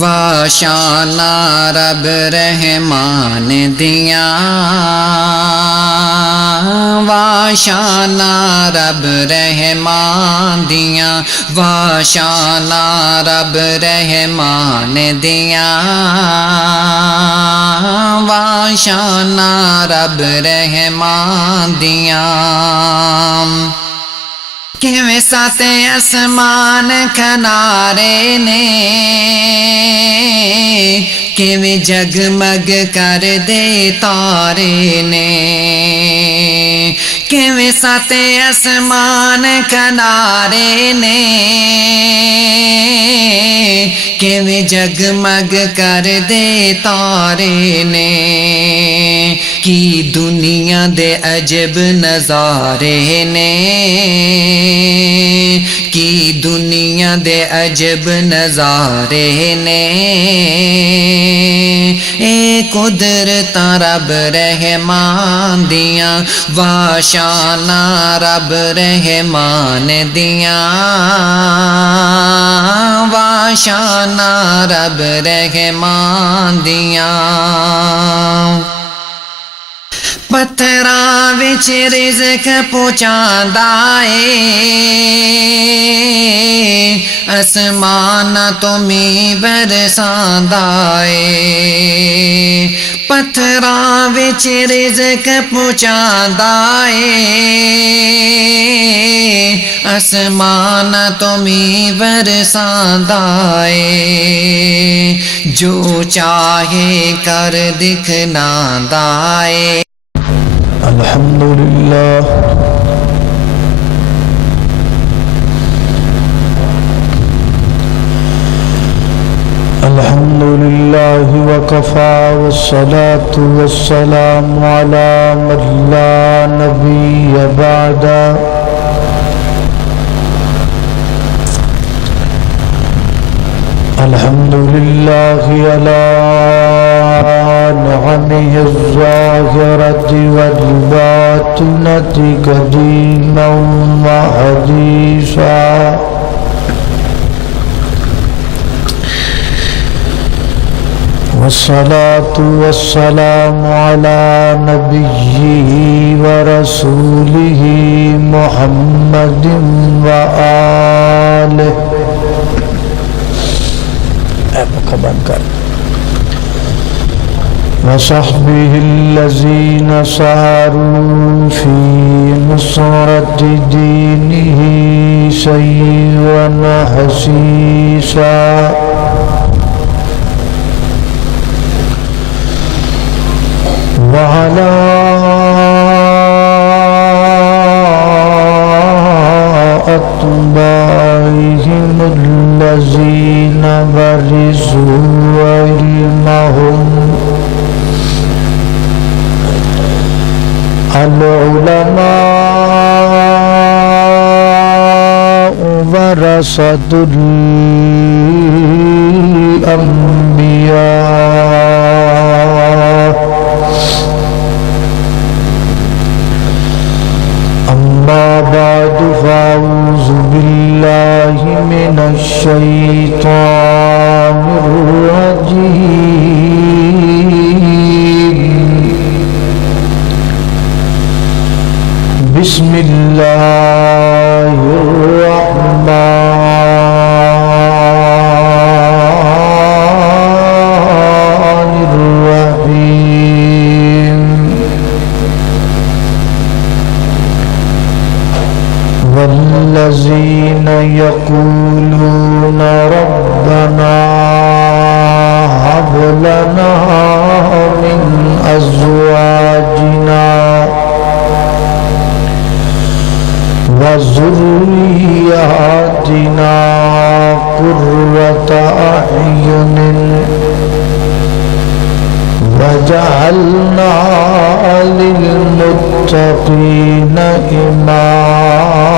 واشانا رب رحمان دیاں واشانا رب رحمان دیاں واشانا رب رحمان دیاں واشانا رب رحمان دیاں کیویں ساتے اسمان کنارے نے کیویں جگمگ کر دے تارے نے کیویں ساتے اسمان کنارے نے کیویں جگمگ کر دے تارے نے کی دنیا دے عجب نظارے نے کی دنیا دے عجب نظارے نے اے قدرت رب رحمان دیاں واشانا رب رحمان دیاں واشانا رب رحمان دیاں پتھراں وچ رزق پہنچاندا اے اسماناں تو می برساندا اے پتھراں وچ رزق پہنچاندا اے اسماناں تو می برساندا اے جو چاہے کر دکھلاندا اے الحمدللہ الحمدللہ وکفی والصلاة والسلام علی من لا نبی بعدہ الحمدللہ علی نعمه الظاهرة والباطنة قديما وحديثا والصلاة والسلام على نبيه ورسوله محمد وآله وصحبه الذين ساروا في نصرة دينه سيرا وحسيسا وعلى أتباعهم الذين ورثوا علمهم العلماء ورثة الأنبياء أما بعد فأعوذ بالله من الشيطان الرجيم بسم الله الرحمن الرحيم والذين يقولون ربنا هب لنا من أزواجنا وذرياتنا قرة أعين وجعلنا للمتقين إماما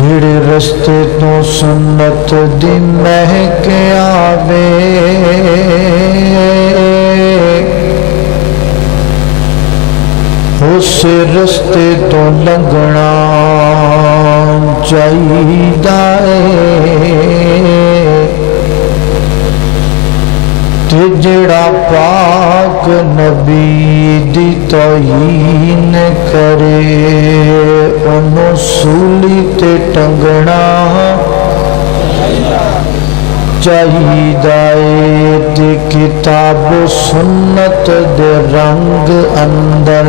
جڑے رستے تو سنت دی مہک آوے ਉਸੇ ਰਸਤੇ ਤੋਂ ਲੰਘਣਾ ਚਾਹੀਦਾ ਏ ਤੇ ਜਿਹੜਾ ਪਾਕ ਨਬੀ ਦੀ ਤੋਹੀਨ ਕਰੇ ਉਹਨੂੰ ਸੂਲੀ ਤੇ ਟੰਗਣਾ ਚਾਹੀਦਾ ਏ ਤੇ ਕਿਤਾਬ ਸੁਨਨਤ ਦੇ ਰੰਗ ਅੰਦਰ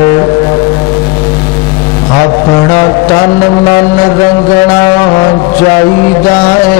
ਆਪਣਾ ਤਨ ਮਨ ਰੰਗਣਾ ਚਾਹੀਦਾ ਏ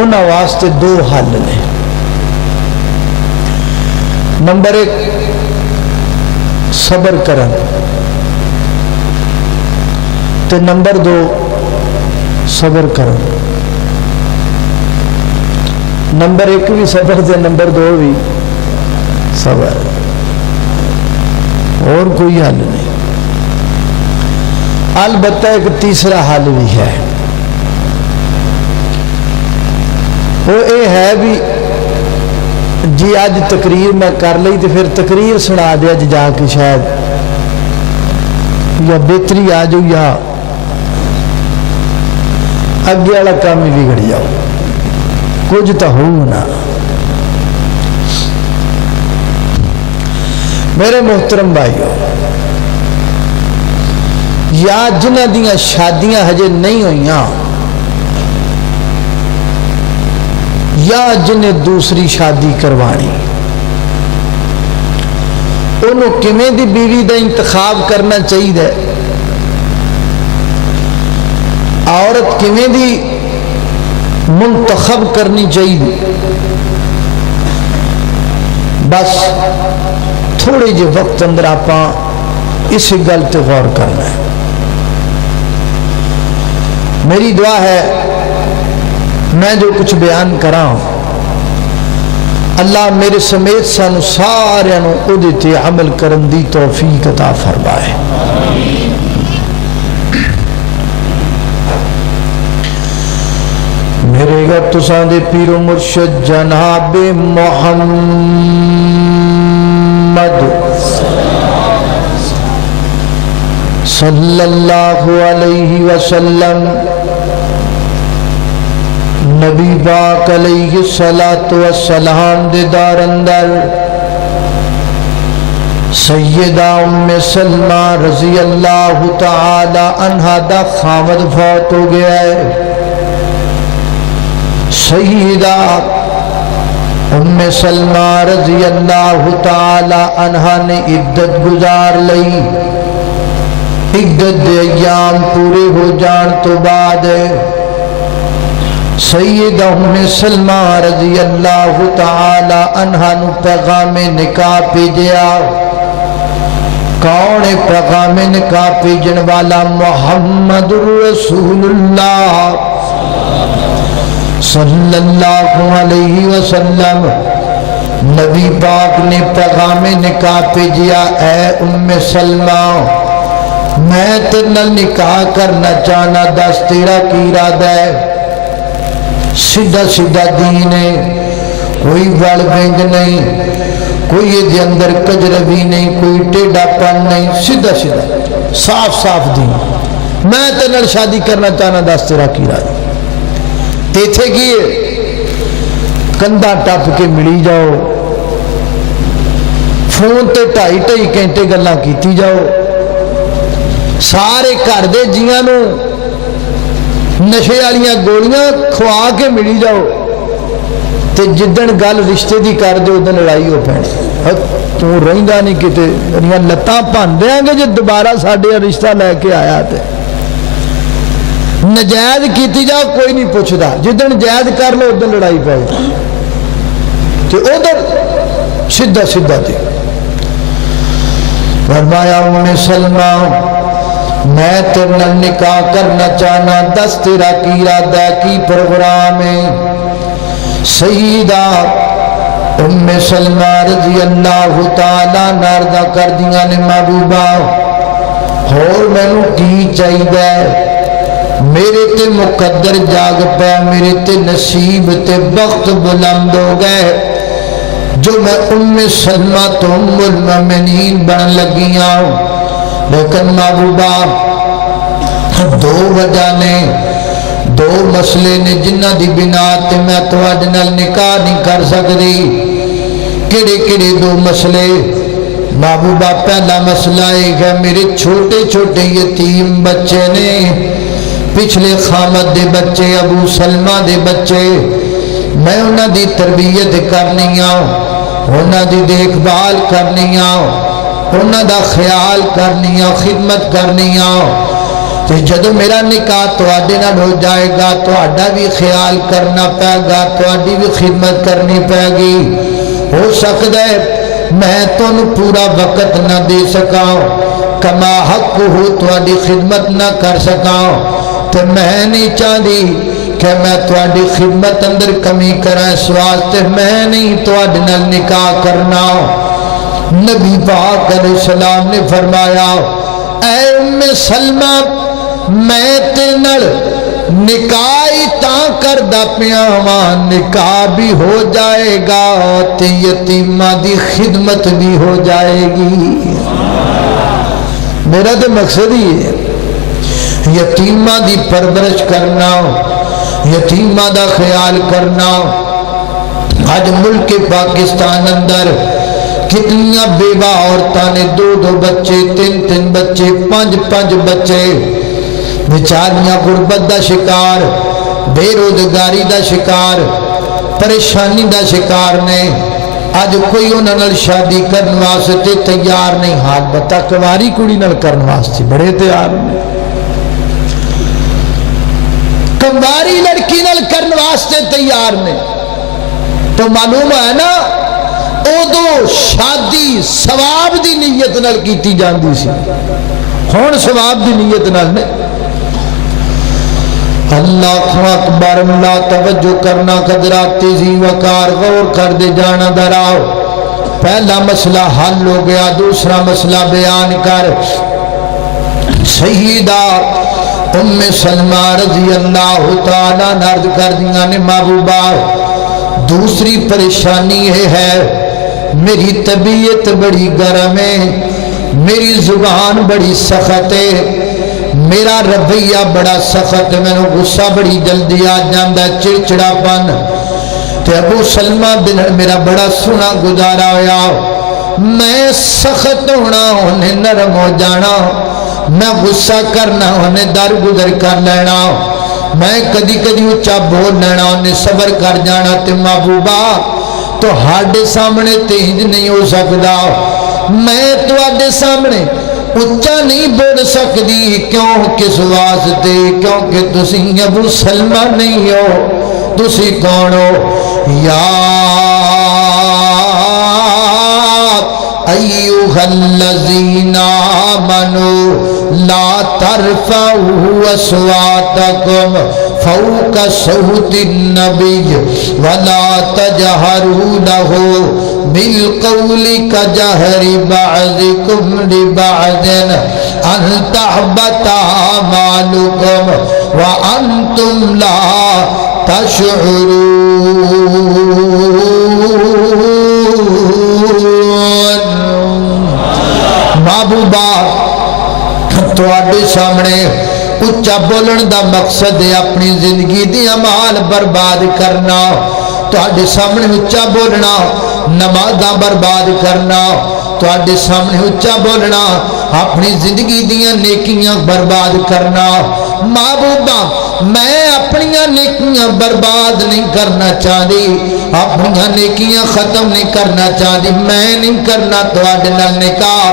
انہاں واسطے دو حل نے. نمبر 1 صبر کرن تے نمبر 2 صبر کرن. نمبر 1 بھی صبر تے نمبر 2 بھی صبر، اور کوئی حل نہیں. البتہ ایک تیسرا حل بھی ہے، وہ یہ ہے بھی جی اج تقریر میں کر لی تو پھر تقریر سنا دے اج جا کے، شاید یا بہتری آ جاؤ یا اگے والا کام ہی بگڑ جاؤ، کچھ تو ہو نا. میرے محترم بھائیو، یا جنہ دیاں شادیاں ہجے نہیں ہوئیاں یا جنہیں دوسری شادی کروانی، انہوں کمیں دی بیوی دا انتخاب کرنا چاہیے، عورت کمیں دی منتخب کرنی چاہیے. بس تھوڑے جے وقت اندر آپاں اسی گل تے غور کرنا ہے. میری دعا ہے میں جو کچھ بیان کراں اللہ میرے سمیت سانو سارے نو اودے تے عمل کرن دی توفیق عطا فرمائے. میرے گا تساں دے پیر و مرشد جناب محمد صلی اللہ علیہ وسلم نبی پاک علیہ السلام دے دار اندر سیدہ ام سلمہ رضی اللہ تعالی عنہا دا خامد فوت ہو گیا ہے. سیدہ ام سلمہ رضی اللہ تعالی عنہا نے عدت گزار لئی. عدت دے ایام پورے ہو جان تو بعد سیدہ ام سلمہ رضی اللہ تعالی عنہا نو پیغام نکاح بھیجیا. کون پیغام نکاح بھیجن والا؟ محمد رسول اللہ صلی اللہ علیہ وسلم. نبی پاک نے پیغام نکاح بھیجیا، اے ام سلمہ میں تیرے نال نکاح کرنا چاہنا، دس تیرا کی ارادہ ہے؟ سیدھا سیدھا دین ہے، کوئی وڑ بینگ نہیں، کوئی یہ اندر کجروی نہیں، کوئی ٹیڑھا پن نہیں، سیدھا سیدھا صاف صاف دین. میں تیرے نال شادی کرنا چاہنا، دس تیرا کی ارادہ؟ ایتھے کیے کندھا ٹپ کے ملی جاؤ، فون تے 2.5 گھنٹے گلاں کیتی جاؤ، سارے گھر دے جیاں نو نشے والیاں گولیاں کھوا کے ملی جاؤ، تے جدن گل رشتے دی کر دے ادن لڑائی ہو پینی. تو رہندا نہیں کتے لتاں بھن دیاں گے جے دوبارہ ساڈے رشتہ لے کے آیا تے نجائز کیتی جاؤ، کوئی نہیں پوچھدا، جدن جائز کر لو ادن لڑائی پے تے ادھر سیدھا سیدھا تے. فرمایا ام سلمہ میں تیرے نال نکاح کرنا چاہنا، دس تیرا کی ارادہ، کی پروگرام ہے؟ سیدہ ام سلمہ رضی اللہ تعالیٰ ناردہ کر دیا نے محبوبہ اور میں نو کی چاہیے؟ میرے تے مقدر جاگ پہ، میرے تے نصیب تے بخت بلند ہو گئے جو میں ام سلمہ تو ام المؤمنین بن لگیاں. لیکن محبوبہ دو وجہ نے، دو مسئلے نے جنہ دی بنا تے میں تواڈے نال نکاح نہیں کر سکتی. کیڑے کیڑے دو مسئلے؟ محبوبہ پہلا مسئلہ ایک ہے، میرے چھوٹے چھوٹے یتیم بچے نے، پچھلے خامد دے بچے، ابو سلمہ دے بچے، میں انہاں دی تربیت کرنی آؤں، انہاں دی دیکھ بھال کرنی آؤں، انہاں دا خیال کرنی آؤں، خدمت کرنی آؤں. تے جدو میرا نکاح تواڈے نال ہو جائے گا تواڈا بھی خیال کرنا پے گا تواڈی بھی خدمت کرنی پے گی ہو سکتا ہے میں تانوں پورا وقت نہ دے سکاں کما حق ہو تواڈی خدمت نہ کر سکاں تے میں نہیں چاہتی کہ میں تواڈی خدمت اندر کمی کراں اس واسطے میں نہیں تواڈے نال نکاح کرنا نبی پاک علیہ السلام نے فرمایا اے ام سلمہ میں تیرے نال نکاح تاں کردا پیا واں نکاح بھی ہو جائے گا تے یتیماں دی خدمت بھی ہو جائے گی میرا تو مقصد ہی ہے یتیماں دی پرورش کرنا یتیماں دا خیال کرنا آج ملک پاکستان اندر کتنیاں بیوہ عورتاں نے 2 بچے 3 بچے 5 بچے بیچاریاں غربت دا شکار بے روزگاری دا شکار پریشانی دا شکار نے آج کوئی انہاں نال شادی کرن واسطے تیار نہیں حال بتا کواری کڑی نال کرن واسطے بڑے تیار نے کمواری لڑکی نال کرن واسطے تیار نے تو معلوم ہے نا ادو شادی ثواب دی نیت نال کیتی جاندی سی ہن ثواب دی نیت نال نے اللہ اکبر اللہ توجہ کرنا قدرات تیزی وقار غور کر دے جانا دراؤ پہلا مسئلہ حل ہو گیا دوسرا مسئلہ بیان کر سیدہ ام سلمہ رضی اللہ تعالیٰ نرد کر دیا نے محبوبہ دوسری پریشانی یہ ہے میری طبیعت بڑی گرم ہے میری زبان بڑی سخت ہے میرا رویہ بڑا سخت میں نے غصہ بڑی جلدی آ جاندہ چڑچڑا پن تے ابو سلمہ بن میرا بڑا سنا گزارا ہویا میں سخت ہونا انہیں نرم ہو جانا میں غصہ کرنا انہیں در گزر کر لینا میں کدی کدی اچھا بول لینا انہیں صبر کر جانا تے محبوبہ تو ہاڑے سامنے تیج نہیں ہو سکتا میں تو آڑے سامنے اچھا نہیں بول سکتی کیوں کس واسطے کیونکہ تسی ابو سلمہ نہیں ہو تسی کون ہو یا ایوہا الذین آمنوا لا ترفعوا اصواتکم فوق صوت النبی ولا تجہروا لہ بالقول کجہر بعضکم لبعض ان تحبط اعمالکم وانتم لا تشعرون محبوبہ تو آڈے سامنے اچھا بولن دا مقصد ہے اپنی زندگی دی عمال برباد کرنا تو آڈے سامنے اچھا بولنا نمازاں برباد کرنا تو آڈے سامنے اچھا بولنا اپنی زندگی دیاں نیکیاں برباد کرنا محبوبہ میں اپنیاں نیکیاں برباد نہیں کرنا چاہتی اپنیاں نیکیاں ختم نہیں کرنا چاہتی میں نہیں کرنا تو آڈے نال نکاح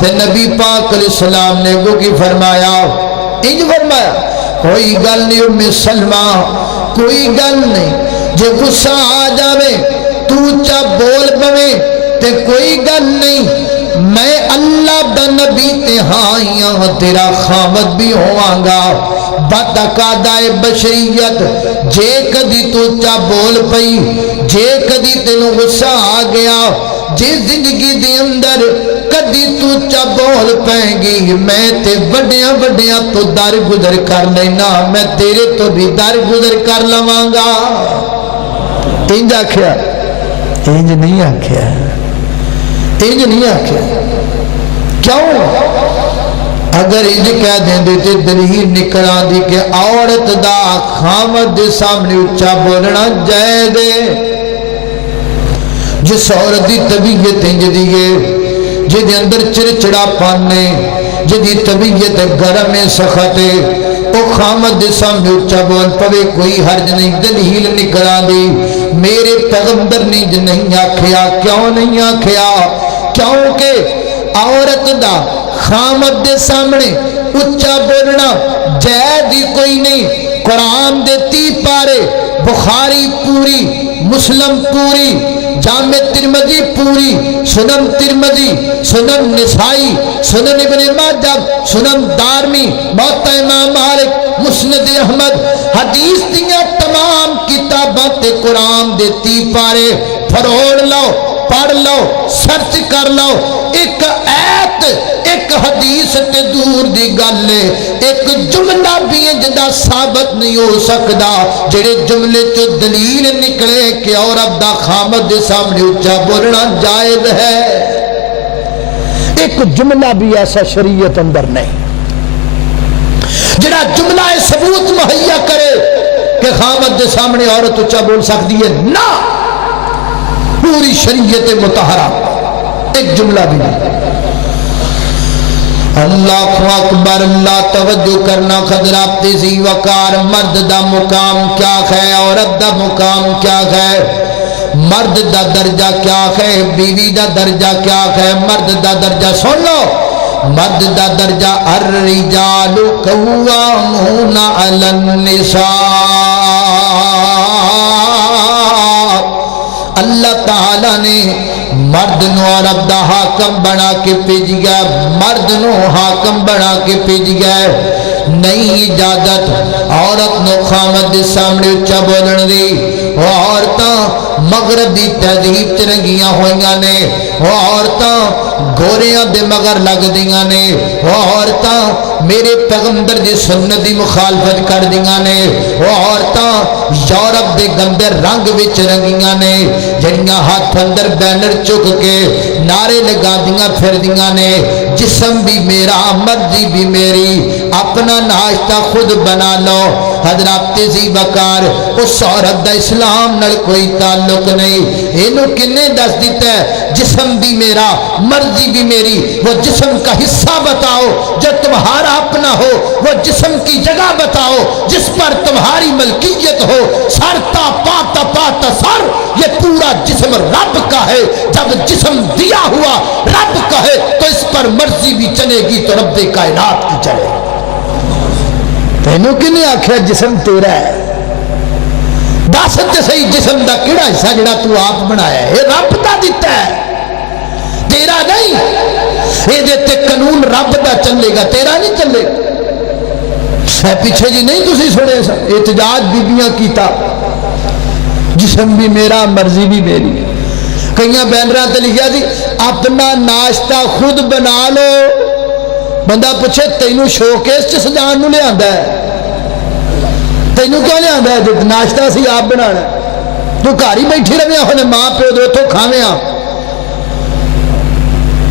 تے نبی پاک علیہ السلام نے کو کی فرمایا انج فرمایا کوئی گل نہیں ام سلمہ کوئی گل نہیں جو غصہ آ جاوے تو چا بول پوے تے کوئی گل نہیں میں اللہ دا نبی تے ہائیاں تیرا خامد بھی ہوں گا بتقاضائے بشریت جے کدی تو چا بول پئی جے کدی تینوں غصہ آ گیا جے زندگی دے اندر کدی تو چا بول پائیں گی میں تے بڑیاں بڑیاں تو در گزر کر لینا میں تیرے تو بھی در گزر کر لواں گا انج آکھیا انج نہیں آکھیا انج نہیں آکھیا کیوں اگر انج کہہ دیں دیتے دلیل نکلا دی کہ عورت دا خامد دے سامنے اچھا بولنا جائے دے جس عورت دی طبیعت انج دیئے جدی اندر چڑچڑا پانے جدی طبیعت گرم سخت او خامد دے سامنے اچھا بول پوے کوئی حرج نہیں دلیل نکلا دی میرے پیغمبر نے نہیں آکھیا کیوں نہیں آکھیا کیونکہ عورت دا خامد دے سامنے اچا بولنا جائز ہی کوئی نہیں۔ قرآن دے 30 پارے، بخاری پوری، مسلم پوری، جامع ترمذی پوری، سنن ترمذی، سنن نسائی، سنن ابن ماجہ، سنن دارمی، موطا امام مالک، مسند احمد، حدیث دیاں تمام کتاباں تے قرآن دے 30 پارے پھروڑ لو، پڑھ لو، سرچ کر لو۔ ایک ایت ایک حدیث تے دور دی گل ہے، ایک جملہ بھی جدا ثابت نہیں ہو سکدا جڑے جملے چو دلیل نکلے کہ عورت دا خامد دے سامنے اونچا بولنا جائز ہے۔ ایک جملہ بھی ایسا شریعت اندر نہیں جڑا جملہ ثبوت مہیا کرے کہ خامد دے سامنے عورت اونچا بول سکتی ہے، نہ پوری شریعت مطہرہ ایک جملہ بھی نہیں۔ اللہ اکبر، اللہ توجہ کرنا، حضرات ذی وقار، مرد دا مقام کیا ہے، عورت دا مقام کیا ہے، مرد دا درجہ کیا ہے، بیوی دا درجہ کیا ہے۔ مرد دا درجہ سن لو، مرد دا درجہ الرجال قوامون علی النساء۔ اللہ تعالیٰ نے مرد نو عورت دا حاکم بنا کے بھیج گیا، مرد نو حاکم بنا کے بھیج گیا۔ نہیں اجازت عورت نو خامد دے سامنے اچھا بولن دی۔ وہ عورتاں مغرب دی تہذیب چ رنگیاں ہوئیاں نے، وہ عورتاں گوریاں دے مگر لگ دیاں نے، وہ عورتاں میرے پیغمبر دی سنت دی مخالفت کر دیاں نے، وہ عورتاں یورپ دے گندے رنگ وچ رنگیاں نے، جڑیاں ہاتھ اندر بینر چک کے نعرے لگا دیاں پھر دیاں نے، جسم بھی میرا مرضی بھی میری، اپنا ناشتہ خود بنا لو۔ حضرات ذی وقار، اس عورت دا اسلام نال کوئی تعلق نہیں۔ اینو کنے دس دیتا ہے جسم بھی میرا مرضی بھی میری؟ وہ جسم کا حصہ بتاؤ جو تمہارا اپنا ہو، وہ جسم کی جگہ بتاؤ جس پر تمہاری ملکیت ہو۔ سر تا پاتا سر، یہ پورا جسم رب کا ہے۔ جب جسم دیا ہوا رب کا ہے تو اس پر مرضی بھی چلے گی تو رب کائنات کی چلے۔ تینوں کنے آکھیا جسم تیرا ہے؟ دس تے صحیح جسم دا کیڑا حصہ جڑا تو آپ بنایا ہے؟ یہ رب دا دیتا ہے، تیرا نہیں۔ یہ دیتے قانون رب دا چلے گا، تیرا نہیں چلے گا۔ پیچھے جی نہیں تسی سنے سا احتجاج بیبیاں کیتا، جسم بھی میرا مرضی بھی میری۔ کئیاں بینراں تے لکھیا جی اپنا ناشتہ خود بنا لو۔ بندہ پوچھے تینوں شوکیس چ سجان نو لے آندا ہے؟ تینوں کیوں لے آندا ہے جو ناشتہ سی آپ بنانا؟ تو گھر ہی بیٹھی رہے ہونے ماں پیو دو تو کھاویں آ،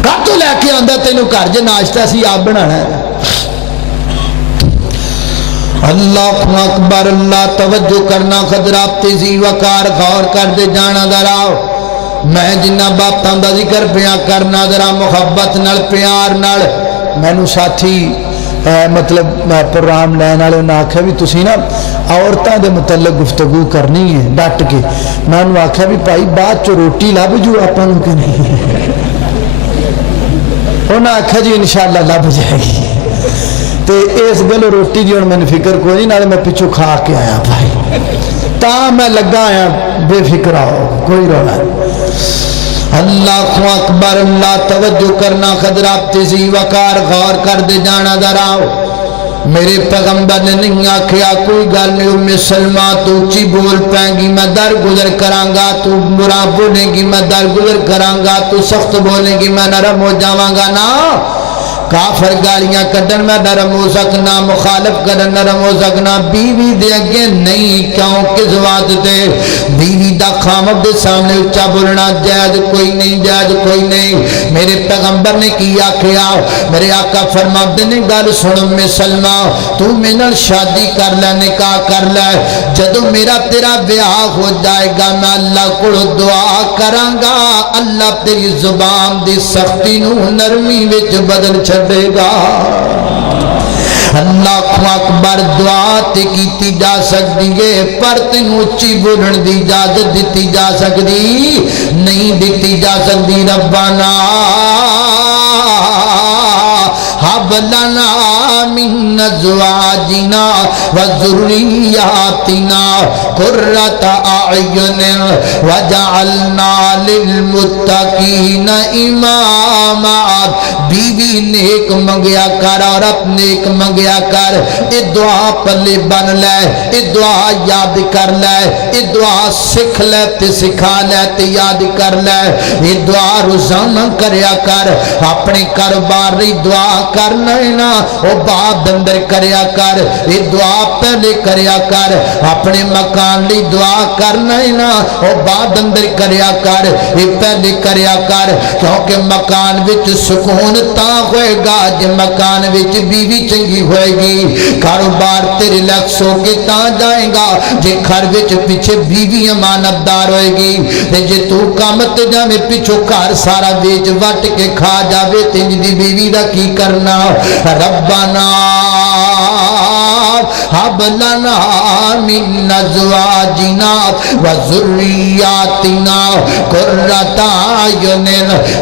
کب تو لے کے آندا تینوں گھر جو ناشتہ سی آپ بنانا ہے؟ اللہ اکبر، اللہ توجہ کرنا، حضرات ذی وقار غور کر دے جانا ذرا۔ میں جنہ باتاں دا ذکر پیا کرنا ذرا محبت نال پیار نال۔ مینوں ساتھی مطلب پروگرام لین والے نے آخیا بھی تسی نا عورتوں دے متعلق گفتگو کرنی ہے ڈٹ کے۔ میں انہوں آخیا بھی بھائی بعد چ روٹی لب جو آپ کہ نہیں؟ انہوں آخیا جی انشاءاللہ لب جائے گی۔ تو اس گلو روٹی دی ہوں میں فکر کوئی نہیں، نالے میں پچھو کھا کے آیا بھائی، تا میں لگا آیا بے فکر آؤ، کوئی رولا نہیں۔ اللہ اکبر، اللہ توجہ کرنا، حضرات ذی وقار غور کر دے جانا ذرا۔ میرے پیغمبر نے نہیں آکھیا کوئی گل نہیں ام سلمہ تو اچھی بول پائیں گی میں در گزر کران گا، تو برا بولے گی میں در گزر کران گا، تو سخت بولے گی میں نرم ہو جاواں گا۔ نا کافر گالیاں کڈن میں نرم ہو سکنا، مخالف کڈن نرم ہو سکنا، بیوی دے اگے نہیں، کیوں کس واسطے؟ بیوی دا خامد دے سامنے اچھا بولنا جائز کوئی نہیں، جائز کوئی نہیں۔ میرے پیغمبر نے کی آکھیا، میرے آقا فرماتے نے گل سن ام سلمہ تو میرے نال شادی کر لے، نکاح کر لے، جدو میرا تیرا بیاہ ہو جائے گا میں اللہ کو دعا کراں گا، اللہ تیری زبان دی سختی نو نرمی وچ بدل چھڑے گا۔ اللہ اکبر، دعا تے کیتی جا سکتی ہے پر تینوں اچھی بولن دی اجازت دیتی جا سکتی نہیں، دیتی جا سکتی۔ ربنا ہب لنا من ازواجنا وذریاتنا قرۃ اعین وجعلنا للمتقین اماما. بیوی نیک منگیا کر، عورت نیک منگیا کر، اے دعا پلے بن لے، اے دعا یاد کر لے، اے دعا سکھ لے تے سکھا لے تے یاد کر لے. اے دعا روزانہ کریا کر. اپنے کاروبار لی دعا کرنا ہے نا، او بعد اندر کریا کر. اے دعا پہلے کریا کر. اپنے مکان لی دعا کرنا ہے نا، او بعد اندر کریا کر. اے پہلے کریا کر، کیونکہ مکان وچ سکون تا ہوئے گا جے مکان وچ بیوی چنگی ہوئے گی. کاروبار تے ریلیکس ہو کے تا جائے گا جے گھر وچ پیچھے بیوی امانتدار ہوئے گی. تے جے تو کام تے جاویں پیچھوں گھر سارا ویچ وٹ کے کھا جاوے تے دی بیوی دا کی کرنا. ربنا ہب لنا من ازواجنا وذریاتنا قرۃ اعین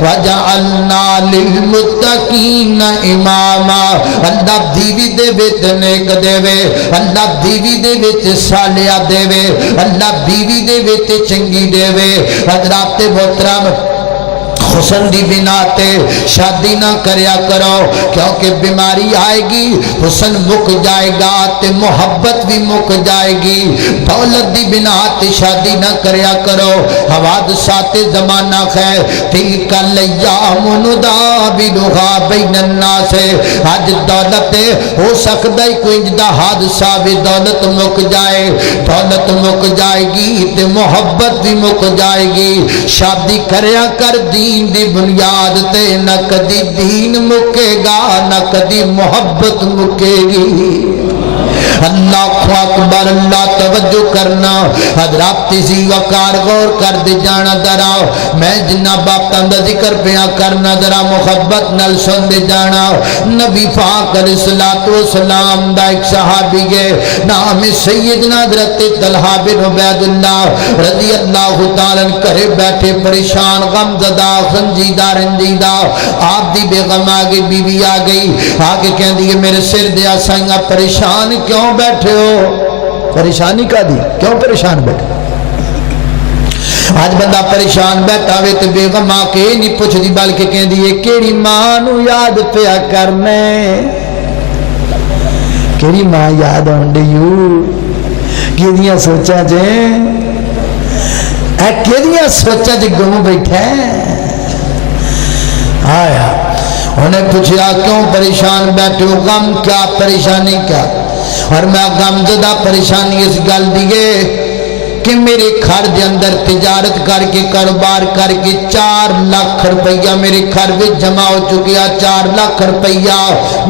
وجعلنا للمتقین اماما. اللہ بیوی دے وچ نیک دے وے، اللہ بیوی دے وچ صالحہ دے وے، اللہ بیوی دے وچ چنگی دے وے. حضرات محترم، حسن دی بنا تے شادی نہ کریا کرو، کیونکہ بیماری آئے گی، حسن مک جائے گا تے محبت بھی مک جائے گی. دولت دی بنا تے شادی نہ کریا کرو. حوادثات زمانہ خیر تلک الیام نداولها بین الناس. آج دولت ہو سکتا ہے کوئی جدا حادثہ بھی دولت مک جائے، دولت مک جائے گی تے محبت بھی مک جائے گی. شادی کریا کر دین دی بنیاد تے، نہ کدی دین مکے گا نہ کدی محبت مکے گی. اللہ اکبر، اللہ توجہ کرنا. حضرات تیزی وقار غور کر دے جانا درا. میں جنہ باپاں دا ذکر پیا کرنا ذرا محبت نال سن دے جانا. نبی پاک علیہ الصلوۃ والسلام دا ایک صحابی ہے، نام سیدنا حضرت طلحہ بن عبید اللہ رضی اللہ تعالی عنہ. کرے بیٹھے پریشان، غم زدہ، سنجیدہ، رنجیدہ. آپ دی بیگم آگئی، بیوی آگئی، آگے کہہ دیئے میرے سر دیا سائنگا پریشان کیوں بیٹھے ہو؟ پریشانی کا دی کیوں پریشان بیٹھے؟ آج بندہ پریشان بیٹھا ہوئے تو بیگم آ کے نہیں پوچھ دی بلکہ کہہ دیئے کیڑی ماں نو یاد پیا کرنے، کیڑی ماں یاد ہونڈے یو، کیڑیاں سوچا جے اے کیڑیاں سوچا جے گم بیٹھے. آیا انہیں پوچھا کیوں پریشان بیٹھے ہو، غم کیا، پریشانی کیا؟ اور میں غم زدہ پریشانی اس گل دیئے کہ میرے گھر دے اندر تجارت کر کے کاروبار کر کے 4 لاکھ روپیہ میرے گھر میں جمع ہو چکیا. 4 لاکھ روپیہ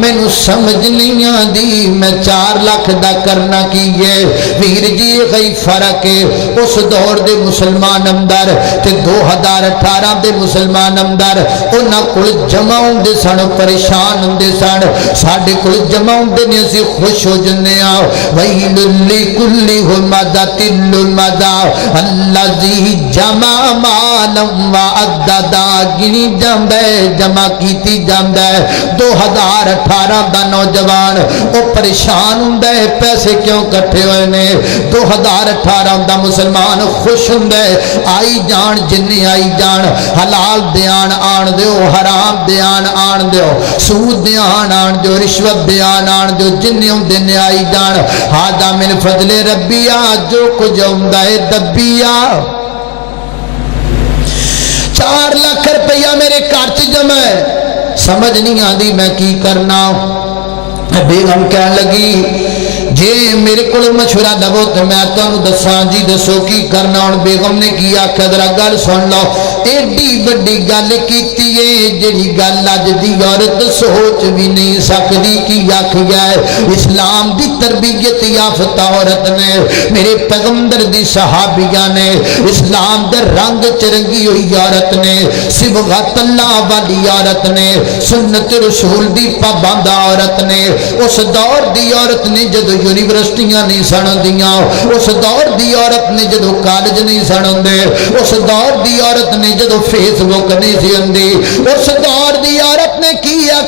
میں نو سمجھ نہیں آدھی میں 4 لاکھ دا کرنا کیے. ویر جی غی فرق ہے اس دور دے مسلمان اندر تے 2018 دے مسلمان اندر انہاں کل جمع ہوندے سن، پریشان ہوندے سن. ساڈے کل جمع ہوندے نے اسی خوش ہو جنے آ. ویل لکل ہمزۃ لمزہ الذی جمع مالا وعددا. گنی جاندے جمع کیتی جاندے. 2018 دا نوجوان او پریشان ہوندے پیسے کیوں کٹھے ہوئے نے. 2018 دا مسلمان خوش ہوندے آئی جان جنی آئی جان، حلال دیان آن دیو، حرام دیان آن دیو، سود دیان آن دیو، رشوت دیان آن دیو، جنی ہوندے نے آئی جان. ہادا من فضل ربیا، جو کچھ ہوندہ ہے دبیا. 4 لاکھ روپیہ میرے کارچ جمع ہے، سمجھ نہیں آدھی میں کی کرنا. بیگم کہنے لگی جے میرے کو مشورہ دبو تو میں تو دساں جی دسو کی کرنا. اور بیگم نے کیا قدرہ گل سن لو، ایڈی بڑی گل کیتی ہے جڑی گل اج دی عورت سوچ بھی نہیں سکتی. کی آکھیا ہے اسلام دی تربیت یافتہ عورت نے، میرے پیغمبر دی صحابیہ نے، اسلام دے رنگ چرنگی ہوئی عورت نے، صبغت اللہ والی عورت نے، سنت رسول دی پابند عورت نے. اس دور دی عورت نے جدو یونیورسٹیاں نہیں سن ہوندیاں، اس دور دی عورت نے جدو کالج نہیں سن ہوندے، اس دور دی عورت نے جدو فیس بک نہیں سی ہوندی، اس دور دی عورت نے کیا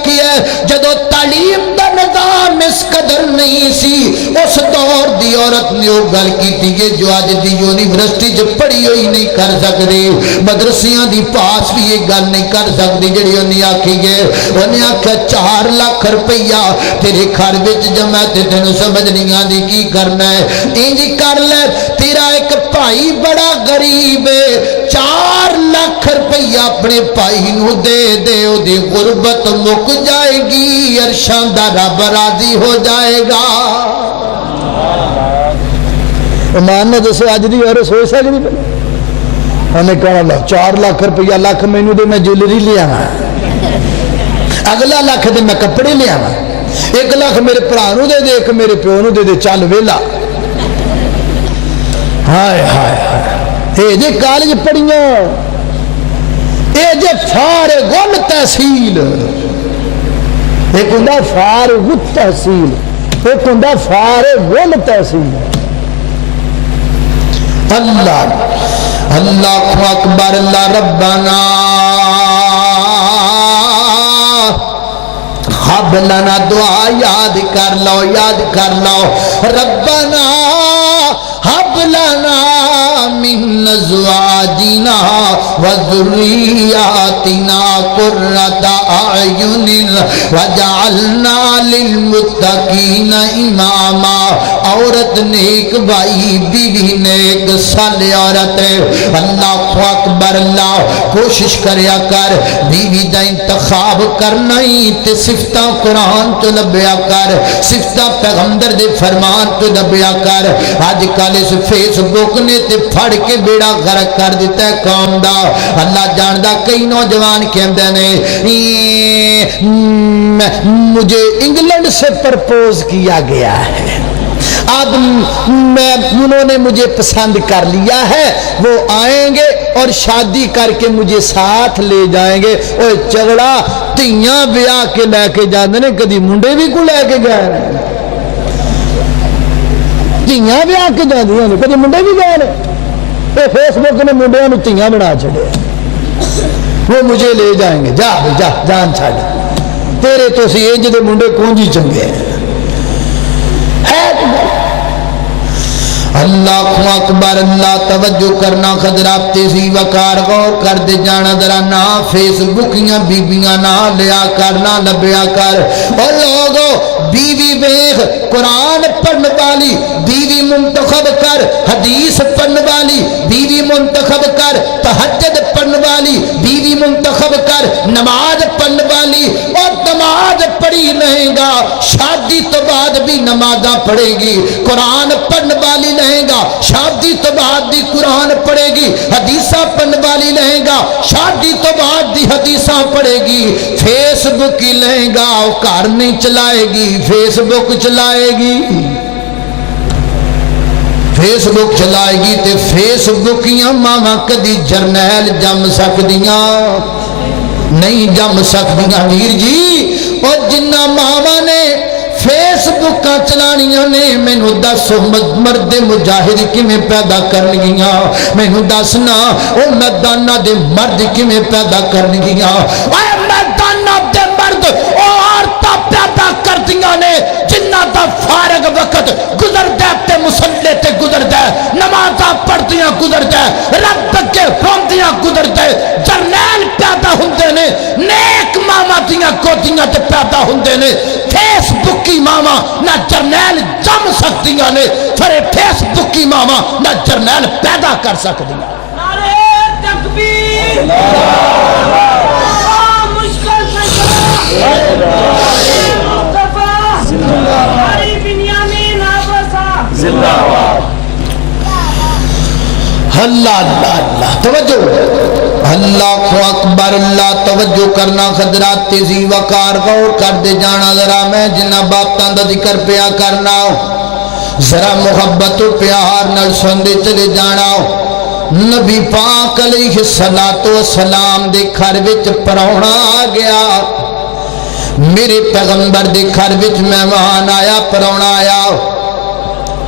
جدو تعلیم دا نظام اس قدر نہیں سی، اس دور دی عورت نے وہ گل کی جو آج دی یونیورسٹی جو پڑھی ہوئی نہیں کر سکتی، مدرسیاں دی پاس بھی یہ گل نہیں کر سکتی جڑی انہیں آکھی گئے، انہیں آکھا 4 لاکھ روپیہ تیرے گھر وچ جمع تے تینوں سمجھ نہیں آندی کی کرنا ہے، انجی کر لے، تیرا ایک بھائی بڑا غریب ہے، 4 لاکھ روپیہ اپنے بھائی نو دے دے، او دی غربت مک جائے گی، عرشاں دا رب راضی ہو جائے گا۔ ایمان نے جیسے آج دی اور سوچ سکتی پہ ہمیں کہا 4 لاکھ روپیہ لاکھ مینو دے میں جولری لے آواں، اگلا لاکھ دے میں کپڑے لے آواں، 1 لاکھ میرے بھرا نو دے دے، 1 میرے پیو نو دے دے، چل ویلا۔ ہائے ہائے ہائے، اے جے کالج پڑھیاں، اے جے فارغ التحصیل، ایک ہوندا فارغ التحصیل، ایک ہوندا فارغ التحصیل۔ اللہ اکبر، اللہ ربنا حب لنا، دعا یاد کر لو، یاد کر لو، ربنا حب لنا من ازواجنا وذریاتنا قرۃ اعین وجعلنا للمتقین اماما۔ عورت نیک بھائی، بیوی نیک صالح عورت ہے، اللہ اکبر، اللہ کوشش کریا کر بیوی دا انتخاب کرنا ہی تے صفتاں قرآن تو لبیا کر، صفتاں پیغمبر دے فرمان تو لبیا کر۔ آج کل اس فیس بک نے تے پھڑ کے بیڑا غرق کر دیتا ہے قوم دا۔ اللہ جاندہ کئی نوجوان کہندے نے مجھے انگلینڈ سے پرپوز کیا گیا ہے، اب انہوں نے مجھے پسند کر لیا ہے، وہ آئیں گے اور شادی کر کے مجھے ساتھ لے جائیں گے۔ اور چگڑا تیاں بیاہ کے لے کے جاندے نے، کدی منڈے بھی کو لے کے گئے ہیں، تیاں بیاہ کے جاندے ہیں، کدی منڈے بھی گئے ہیں۔ یہ فیس بک نے منڈیاں میں تیاں بنا چھڑے، وہ مجھے لے جائیں گے، جا جا جان چھڑ، تیرے تو سی انج دے منڈے کونجی چنگے ہیں۔ اللہ اکبر، اللہ توجہ کرنا، خضرات تیزی وقار غور کر دے جانا، ذرا نہ فیس بکیاں بیویاں نہ لیا کر، نہ لبیا کر۔ اور لوگوں بیوی بیخ قرآن پڑھنے والی بیوی منتخب کر، حدیث پڑھنے والی بیوی منتخب کر، تہجد پڑھنے والی بیوی منتخب کر، نماز پڑھنے والی، اور نماز پڑھی رہے گا شادی تو بعد بھی نمازاں پڑھے گی، قرآن پڑھنے والی رہے گا شادی تو بعد بھی قرآن پڑھے گی، حدیثہ پڑھنے والی رہے گا شادی تو بعد بھی حدیثہ پڑھے گی، فیس بک ہی لے گا وہ گھر نہیں چلائے گی، فیس بک چلائے گی، فیس بک چلائے گی تے فیس بکیاں ماما کدی جرنیل جم سکدیاں نہیں، جم سکدیاں ویر جی۔ اور جنہ ماما نے فیس بکاں چلانیاں نے، میں نو دس مرد مجاہد کی میں پیدا کرنگیاں، میں نو دسنا او میدانہ دے مرد کی میں پیدا کرنگیاں، اے میدانہ دے مرد او عورتہ پیدا کر دیا نے جنہ دا فارغ وقت گزر دے تے مسلح تے گزر دے، نمازہ پڑھ دیا گزر دے، رب کے رون دیا گزر دے، جرنیل پیدا ہوندے نے، نیک ماما دیا گودیاں تے پیدا ہوندے نے۔ فیس بکی ماما نہ جرنیل جم سکتیاں نے، پھر فیس بکی ماما نہ جرنیل پیدا کر سکتیاں۔ نعرہ تکبیر، مشکل فیصلہ، مصطفیٰ ہماری بنیامین آباسا زندہ باد۔ اللہ اللہ اللہ، توجہ، اللہ اکبر، اللہ توجہ کرنا، خضرات تیزی وقار غور کر دے جانا، ذرا میں جنہ باتاں دا ذکر پیا کرنا، ذرا محبت و پیار نال سندے چلے جانا۔ نبی پاک علیہ السلام دے گھر وچ پراہنا آ گیا، میرے پیغمبر دے گھر وچ مہمان آیا، پراہنا آیا،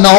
9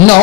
9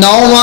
9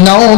9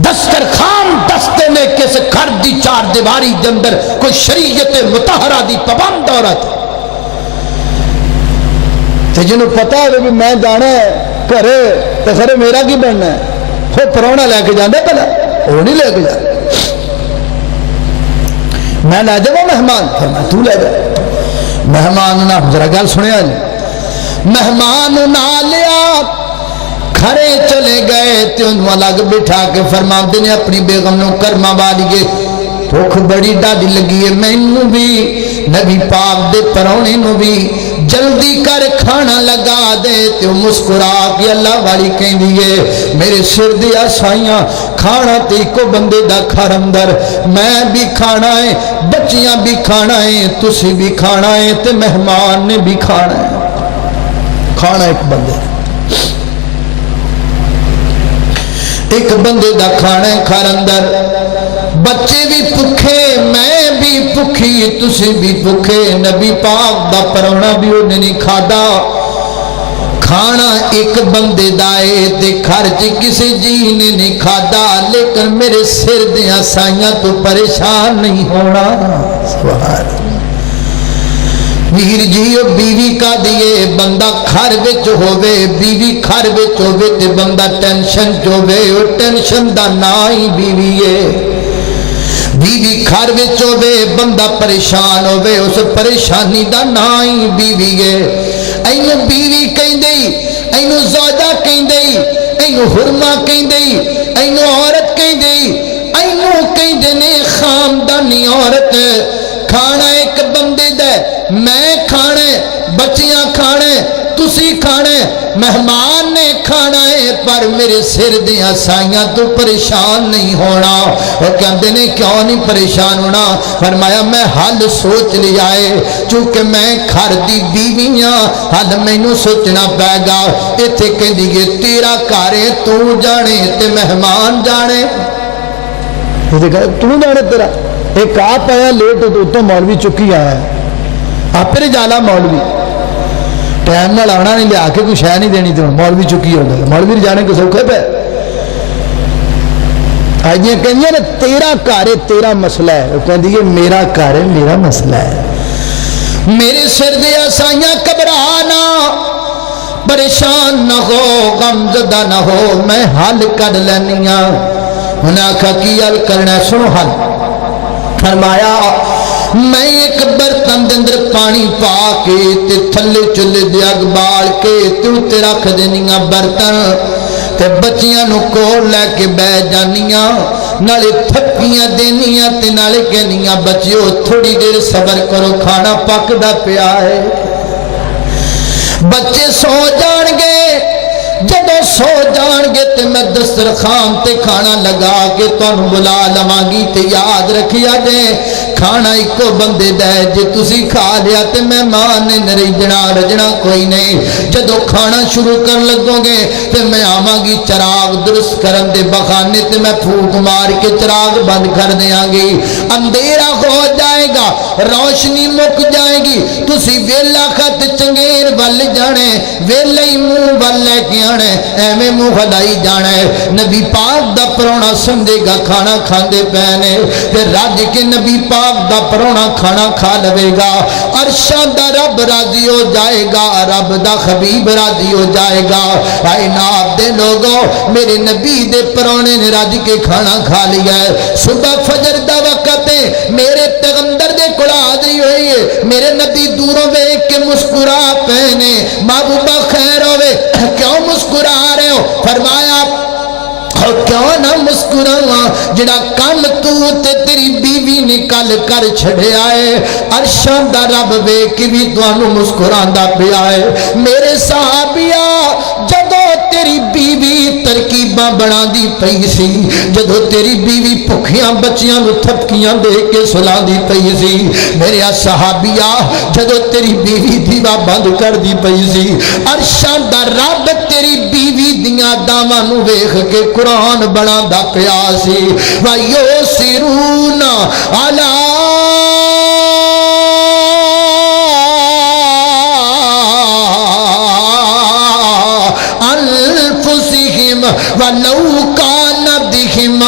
دسترخوان دستے نے کس گھر دی چار دیواری دے اندر کوئی شریعت مطہرہ دی پابند عورت تے جنہوں پتا ہے بھی میں جانا ہے گھرے تے خرے میرا کی بننا ہے وہ پرونا لے کے جانا پہلا وہ نہیں لے کے جانا میں لے جاؤں مہمان فرمایا تو لے جا مہمان نہ ذرا گل سنیا جی مہمان نہ لیا گھرے چلے گئے تے انہوں الگ بٹھا کے فرماندے نے اپنی بیگم نو کرما والیے بھوک بڑی ڈاڈی لگی ہے مینوں بھی نبی پاک دے پرونے نو بھی جلدی کر کھانا لگا دے تے مسکرا کے اللہ والی کہندی ہے میرے سر دیا سائیاں کھانا تے کو بندے دا گھر اندر میں بھی کھانا ہے بچیاں بھی کھانا ہے تسی بھی کھانا ہے تے مہمان نے بھی کھانا ہے کھانا ایک بندے ایک بندے دا کھانا ہے گھر اندر بچے بھی بھوکے میں بھی بھوکی تسی بھی بھوکے نبی پاک دا پرونا بھی انہیں نہیں کھادا کھانا ایک بندے دائے تے گھر چ کسی جی نے نہیں کھادا لیکن میرے سر دیاں سائیاں تو پریشان نہیں ہونا سبحان ویر جی بیوی کا دیئے بندہ گھر وچ ہووے بیوی گھر وچ ہووے تے بندہ ٹینشن چووے او ٹینشن دا نا ہی بیوی ہے بیوی گھر وچ ہووے بندہ پریشان ہووے اس پریشانی دا نا ہی بیوی ہے اینو بیوی کہندے اینو زوجہ کہندے اینو حرمہ کہندے اینو عورت کہندے اینو کہندے نے خاندانی عورت کھانا ایک بندے دے میں کھانے بچیاں کھانے تسی کھانے مہمان نے کھانا ہے پر میرے سر دیاں سائیاں تو پریشان نہیں ہونا اور کہتے نے کیوں نہیں پریشان ہونا فرمایا میں حل سوچ لیا ہے چونکہ میں گھر دی بیویاں حل میں نو سوچنا پائے گا ایتھے کہیں دیئے تیرا کارے تو جانے تے مہمان جانے تو جانے تیرا ایک آپ آیا لیٹ تو تو مولوی چکی آیا ہے آپ پھر جالا مولوی ٹائم نہ لانا نہیں لیا کے کوئی شے نہیں دینی تو مولوی چکی ہو گئی مولوی جانے کو سوکھے پہ آج یہ کہیں نا تیرا کارے تیرا مسئلہ ہے وہ کہیں دیئے میرا کارے میرا مسئلہ ہے میرے سر دیا سائیاں گھبرانا پریشان نہ ہو غم زدہ نہ ہو میں حل کر لینیاں انہاں کہا کی حل کرنا ہے سنو حل فرمایا میں ایک برتن دے اندر پانی پا کے تے تھلے چلے دے اگ بال کے تے تے رکھ دینیاں برتن تے بچیاں نو کول لے کے بہ جانیاں نالے تھپیاں دینیاں تے نالے کہنیاں بچیو تھوڑی دیر صبر کرو کھانا پکدا پیا ہے بچے سو جان گے جدو سو جان گے تے میں دسترخوان تے کھانا لگا کے تانوں بلا لواں گی تے یاد رکھیا جے کھانا ایکو بندے دے جے تسی کھا لیا تے مہمان نے نریجنا رجنا کوئی نہیں جدو کھانا شروع کر لگو گے تے میں آواں گی چراغ درست کرن دے بخانے تے میں پھوک مار کے چراغ بند کر دیاں گی اندھیرا ہو جائے گا روشنی مک جائے گی تسی ویلا خط چنگیر ول جانے ویلے ہی منہ ول لے کے ایویں منہ ہلائی جانا ہے نبی پاک دا پرونا سمجھے گا کھانا کھاندے پہنے پھر راج کے نبی پاک دا پرونا کھانا کھا لوے گا عرشاں دا رب راضی ہو جائے گا رب دا حبیب راضی ہو جائے گا اے ناب دے لوگوں میرے نبی دے پرونے نے راج کے کھانا کھا لیا ہے صبح فجر دا وقت ہے میرے پیغمبر دے کڑا دی ہوئی ہے میرے نبی دوروں ویکھ کے مسکرا پہنے محبوبہ خیر ہوئے کیوں مسکرا رہے ہو فرمایا کیوں نہ مسکراواں جڑا کل تو تے تیری بیوی نکل کر چھڑے آئے عرشاں دا رب ویکھ بھی تانوں مسکراندا پیا ہے میرے صحابیہ جدو تیری بیوی ترکیباں بناندی پئی سی جدو تیری بیوی بھکھیاں بچیاں نو تھپکیاں دے کے سلاندی پئی سی میرے صحابیہ جدو تیری بیوی دیوا بند کر دی پئی سی عرشاں دا رب تیری بیوی دیاں داواں نو ویکھ کے قرآن بنا دا پیاسی وَيُسِرُونَ عَلَىٰ أَنفُسِهِمْ وَلَوْ كَانَ بِهِمْ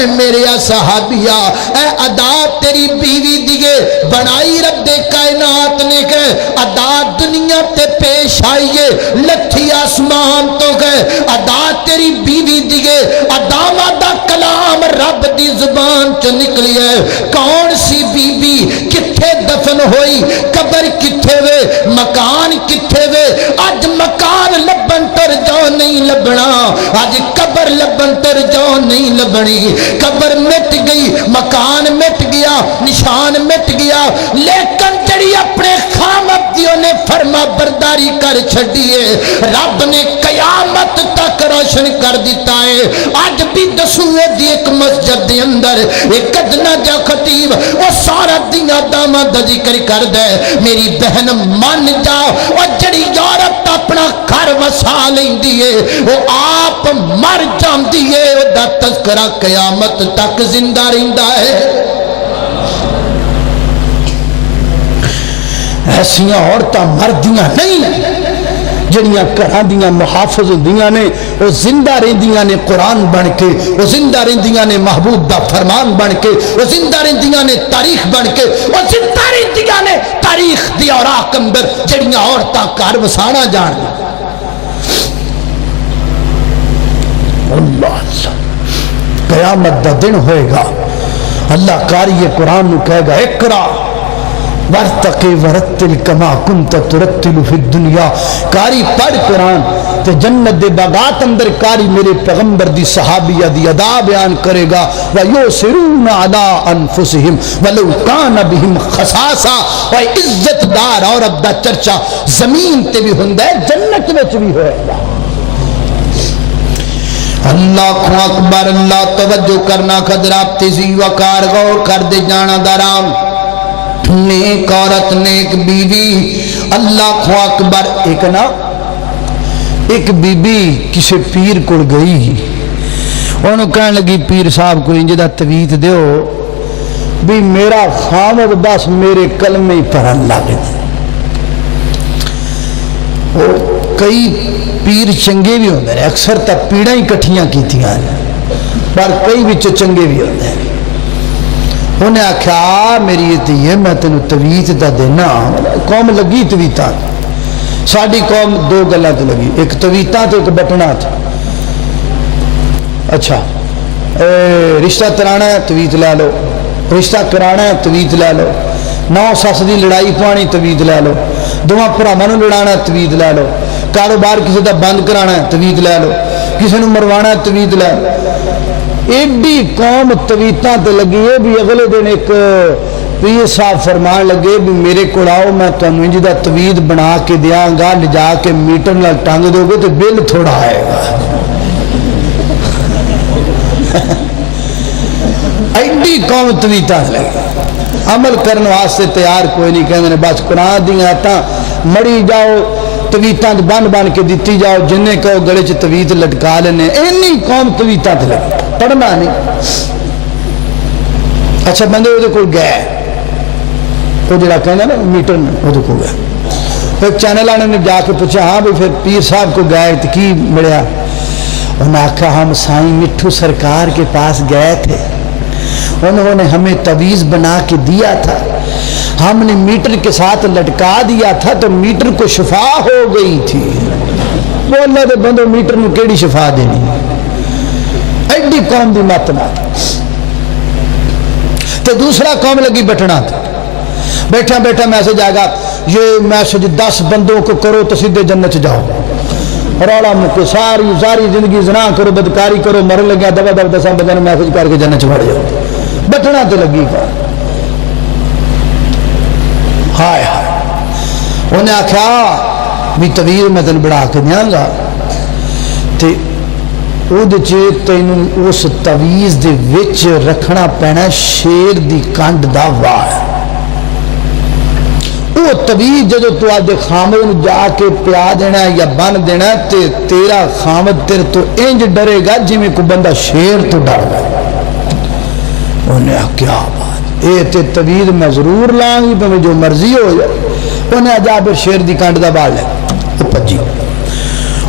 اے میرے صحابیہ اے ادا تیری بیوی دیگے بنائی رب دے کائنات نے کہ ادا دنیا تے پیش آئیے لکھی آسمان تو گئے ادا تیری بیوی دیگے ادا مادہ کلام رب دی زبان چ نکلی ہے کون سی بی بی کتھے دفن ہوئی قبر کتھے وے مکان کتھے وے اج مکان لبن تر جو نہیں لبنا اج قبر لبن تر جو نہیں لبنی قبر مٹ گئی مکان مٹ گیا نشان مٹ گیا لیکن جڑی اپنے خامدیوں نے فرما برداری کر چھڑیے رب نے قیامت تک روشن کر دیتا ہے اج بھی دسوے دی ایک مسجد دے اندر ایک ادنا جا خطیب وہ سارا دیاں داما دا ذکر کر دے میری بہن مان جا اور جڑی یورپ اپنا گھر وسا لیں دیئے وہ آپ مر جان دیئے وہ دا تذکرہ قیامت تک زندہ رہندا ہے ایسیاں عورتاں مردیاں نہیں جنیاں گھراں دیاں محافظ ہوندیاں نے وہ زندہ رہندیاں نے قرآن بن کے وہ زندہ رہندیاں نے محبوب دا فرمان بن کے وہ زندہ رہندیاں نے تاریخ بن کے وہ زندہ رہندیاں نے تاریخ دی اوراق اندر جڑیاں عورتاں گھر وسانا جان اللہ قیامت دا دن ہوئے گا اللہ قاری قرآن نو کہے گا اقرا ورتقی ورتل کما کنت ترتل فی الدنیا کاری پڑھ قرآن تے جنت دے باغات اندر کاری میرے پیغمبر دی صحابیہ دی ادا بیان کرے گا وَيُوسِرُونَ عَلَىٰ أَنفُسِهِمْ وَلَوْ كَانَ بِهِمْ خَصَاصَةٌ اور عزت دار عورت دا چرچا زمین تے بھی ہوندا ہے جنت وچ بھی ہوئے گا اللہ اکبر اللہ توجہ کرنا خدرات تیزی وقار غور کر دے جانا دارام نیک عورت نیک بیوی اللہ اکبر ایک بی بی کسی پیر کو گئی انہوں کہنے لگی پیر صاحب کو انجدہ تویت دیو بھی میرا خامد بس میرے کلمے پڑھن لگے کئی پیر چنگے بھی ہوندے ہیں اکثر تک پیڑاں ہی کٹھیاں کیتیاں پر کئی بچے چنگے بھی ہوندے ہیں انہیں آکھا میری یہ میں تینوں تویت دا دینا قوم لگی تویتاں ساڑھی قوم دو گلہ تے لگی ایک تویتاں تے ایک بٹنا تھا اچھا رشتہ ترانا ہے تویت لے لو رشتہ کرانا ہے تویت لے لو نو ساس دی لڑائی پوانی تویت لے لو دواں پرامانوں لڑانا ہے تویت لے لو کاروبار کسی دا بند کرانا ہے تویت لے لو کسی نو مروانا ہے تویت لے لو ایڈی قوم تویتاں تے لگی ہے بھی اگلے دن ایک پیر صاحب فرمان لگے بھی میرے کو آؤ میں تمہیں انجی دا توید بنا کے دیاں گا لجا کے میٹر نہ ٹانگ دو گے تو بل تھوڑا آئے گا ایڈی قوم تویتاں لگی عمل کرنے واسطے تیار کوئی نہیں کہنے بس قرآن دی آتا مڑی جاؤ تویتاں بن بن کے دیتی جاؤ جنہیں کہو گلے چ تویت لٹکا لینے اینی قوم تویتاں تے لگی پڑھنا نہیں اچھا بندے وہ کو گئے وہ جڑا کہنا نا میٹر وہ کو گیا پھر چینل والے نے جا کے پوچھا ہاں بھی پھر پیر صاحب کو گئے تو کی ملیا انہوں نے آکھا ہم سائیں مٹھو سرکار کے پاس گئے تھے انہوں نے ہمیں تویز بنا کے دیا تھا ہم نے میٹر کے ساتھ لٹکا دیا تھا تو میٹر کو شفا ہو گئی تھی وہ اللہ دے بندو میٹر میں کیڑی شفا دینی ایڈی قوم دی مات تو دوسرا قوم لگی بٹنا تھا بیٹھا بیٹھا میسج آئے گا یہ میسج 10 بندوں کو کرو تو سیدھے جنت جاؤ رولا مکو ساری زندگی زنا کرو بدکاری کرو مرن لگیا دبا دبا 10 بندوں نے میسج کر کے جنت بڑھ جاؤ بٹنا تو لگی کا ہائے ہائے انہیں آکھا بھی طویل میں تن بڑھا کے دیاں گا تے تینوں اس تویز دے وچ رکھنا پینا شیر دی کانڈ دا وار وہ تویز جدو تو آدھے خامد جا کے پیا دینا یا بن دینا تے تیرا خامد تیر تو انج ڈرے گا جی میں کو بندہ شیر تو ڈر گا انہیں کیا بات اے تے تویز میں ضرور لائیں گی جو مرضی ہو جائے انہیں آجا پھر شیر دی کانڈ دا بال ہے وہ پجی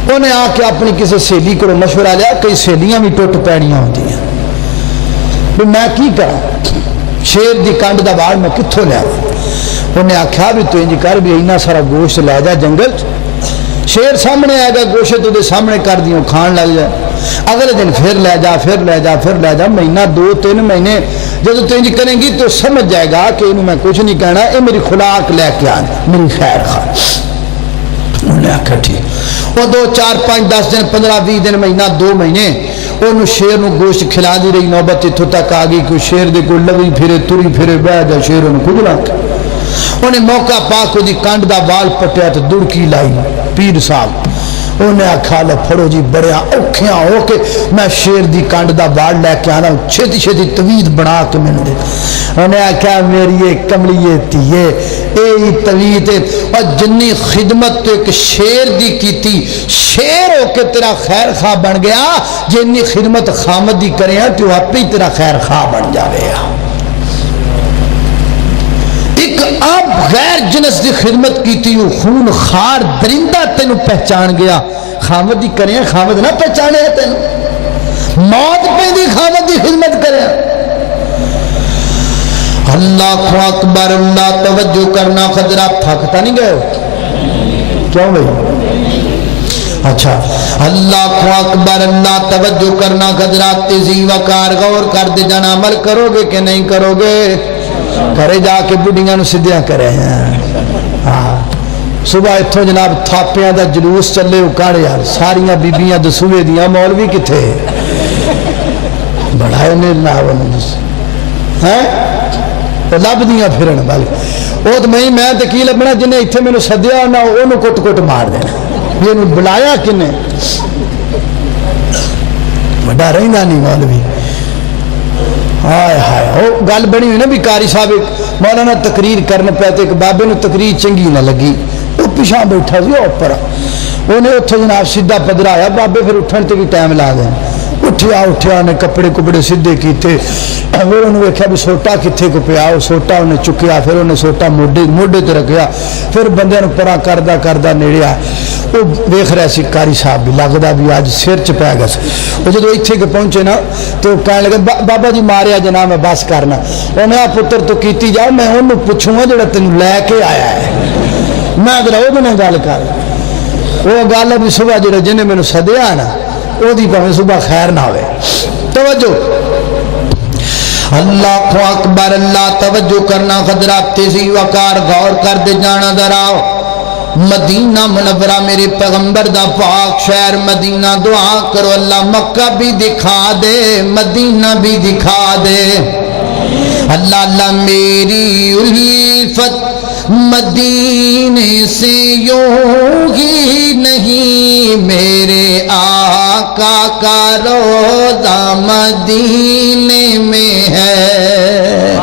انہیں آ کے اپنی کسی سہیلی کو مشورہ لیا کئی سہیلیاں بھی ٹوٹ پیڑیاں ہوتی ہیں بھی میں کی کرا شیر دی کنڈ دا بال میں کتھوں لیا انہیں آخیا بھی تو انج کر بھی اینا سارا گوشت لے جا جنگل شیر سامنے آئے گا گوشت دے سامنے کر دیوں کھان لگ جائے اگلے دن پھر لے جا پھر لے جا پھر لے جا مہینہ 2-3 مہینے جب تو انج کریں گی تو سمجھ جائے گا کہ انہوں میں کچھ نہیں کہنا یہ میری خوراک لے کے آنا میری خیر خواہ انہوں نے آخر ٹھیک وہ 2 4 5 10 دن 15 20 دن مہینہ 2 مہینے انہوں شیر نو گوشت کھلا دی رہی نوبت اتھوں تک آ گئی کوئی شیر دے کوئی لگی پھرے تری پھرے بہ جا شیر انہوں کچھ نہ انہیں موقع پا کو دی کنڈ دا وال پٹیا تو دڑکی لائی پیر صاحب انہیں آکھا لے پھڑو جی بڑے اوکھیاں ہو کے میں شیر دی کنڈ دا وال لے کے آنا چھتی چھتی طوید بنا کے میں نے دے انہیں آکھا میری یہ کملیے تیئے اے طوید اور جنی خدمت تو ایک شیر دی کی تھی شیر ہو کے تیرا خیر خواہ بن گیا جنی خدمت خامد دی کرے ہیں تو آپ ہی تیرا خیر خواہ بن جاوے ہیں آپ غیر جنس دی خدمت کی تھی خون خار درندہ تینوں پہچان گیا خامد دی کریں خامد نہ پہچانے ہے تینوں موت پہ دی خامد دی خدمت کریں اللہ اکبر اللہ توجہ کرنا خضرات تھکتا نہیں گئے کیوں بھئی اچھا اللہ اکبر اللہ توجہ کرنا خضرات تیزی وقار غور کر دے جانا عمل کرو گے کہ نہیں کرو گے کرے جا کے بڑھیاں نو سدیاں کرے ہیں صبح اتھوں جناب تھاپیاں دا جلوس چلے اکاڑے یار ساریاں بیبیاں دسوے دیاں مولوی کتھے بڑھائے انہیں لاؤں ہیں لب دیاں پھرن بالی وہ تو میں تکی لبنا جنہیں اتھے میں نے سدیا نہ انہوں کٹ کٹ مار دینا یہ انہوں بلایا کنے بڑا رہنا نہیں مولوی ہائے ہائے وہ گل بنی ہوئی نا بھی قاری صاحب مولانا تقریر کرنے پہ ایک بابے نے تقریر چنگی نہ لگی وہ پیچھے بیٹھا سی اوپر انہیں اتھے جناب سیدھا پدرایا بابے پھر اٹھن تے بھی ٹائم لا دیں اٹھیا انہیں کپڑے کپڑے سیدھے کیتے پھر انہوں نے بھی سوٹا کتھے کو پیا وہ سوٹا انہیں چکیا پھر انہیں سوٹا موڈے تے رکھیا پھر بندے نے پرا کردہ نیڑیا وہ دیکھ رہے سی قاری صاحب بھی لگتا بھی آج سر چ پی گیا وہ جب اتنے کے پہنچے نا تو کہنے لگے بابا جی ماریا جناب میں بس کرنا انہیں آ پتر تو کیتی جاؤ میں انہوں پوچھوں گا جڑا تینوں لے کے آیا ہے میں اگر وہ بھی گل کر وہ گل ہے بھی صبح جڑا جنہیں مینوں سدیا نا وہ پہ صبح خیر نہ ہوئے توجہ اللہ اکبر اللہ توجہ کرنا خضرات تیزی وقار غور کر دے جانا دراؤ مدینہ منورہ میرے پیغمبر دا پاک شہر مدینہ دعا کرو اللہ مکہ بھی دکھا دے مدینہ بھی دکھا دے اللہ اللہ میری الفت مدینے سے یوں ہی نہیں میرے آقا کا روضہ مدینے میں ہے